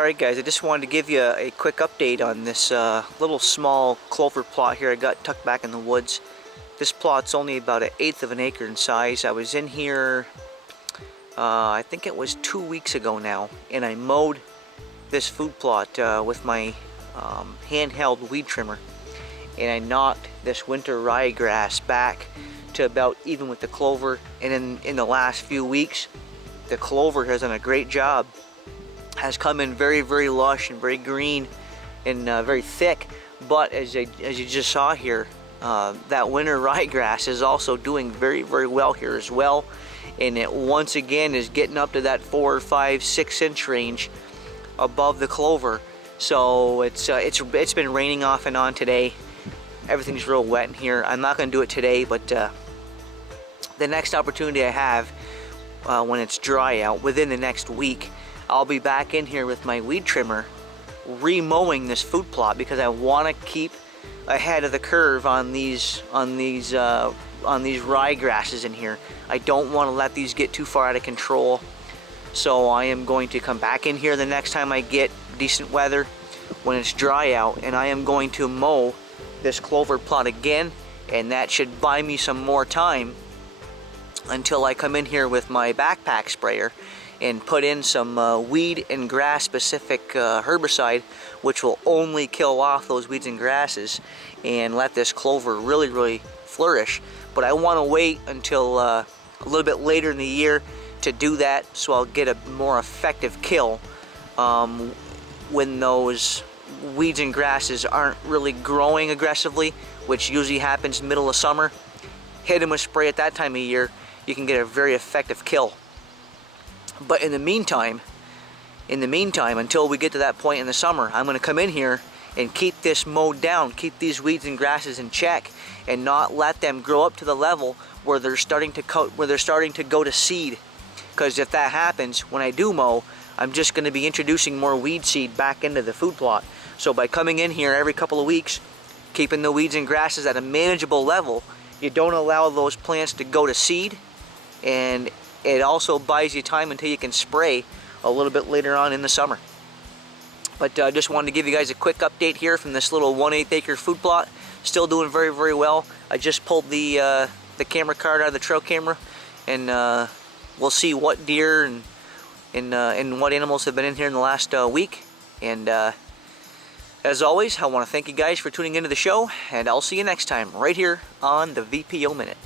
Alright guys, I just wanted to give you a quick update on this little small clover plot here I got tucked back in the woods. This plot's only about 1/8 of an acre in size. I was in here, I think it was 2 weeks ago now, and I mowed this food plot with my handheld weed trimmer. And I knocked this winter ryegrass back to about even with the clover, and in the last few weeks, the clover has done a great job. Has come in very, very lush and very green and very thick, but as you just saw here, that winter ryegrass is also doing very, very well here as well, and it once again is getting up to that 4, 5, 6 inch range above the clover. So it's been raining off and on today. Everything's real wet in here. I'm not going to do it today, but the next opportunity I have when it's dry out within the next week, I'll be back in here with my weed trimmer remowing this food plot, because I want to keep ahead of the curve on these ryegrasses in here. I don't want to let these get too far out of control. So I am going to come back in here the next time I get decent weather when it's dry out, and I am going to mow this clover plot again, and that should buy me some more time until I come in here with my backpack sprayer and put in some weed and grass specific herbicide, which will only kill off those weeds and grasses and let this clover really, really flourish. But I want to wait until a little bit later in the year to do that, so I'll get a more effective kill when those weeds and grasses aren't really growing aggressively, which usually happens middle of summer. Hit them with spray at that time of year, you can get a very effective kill. But in the meantime, until we get to that point in the summer, I'm going to come in here and keep this mowed down, keep these weeds and grasses in check, and not let them grow up to the level where they're starting to go to seed. Because if that happens, when I do mow, I'm just going to be introducing more weed seed back into the food plot. So by coming in here every couple of weeks, keeping the weeds and grasses at a manageable level, you don't allow those plants to go to seed, and it also buys you time until you can spray a little bit later on in the summer. But I just wanted to give you guys a quick update here from this little 1/8 acre food plot. Still doing very, very well. I just pulled the camera card out of the trail camera, and we'll see what deer and what animals have been in here in the last week. And as always, I want to thank you guys for tuning into the show, and I'll see you next time right here on the VPO Minute.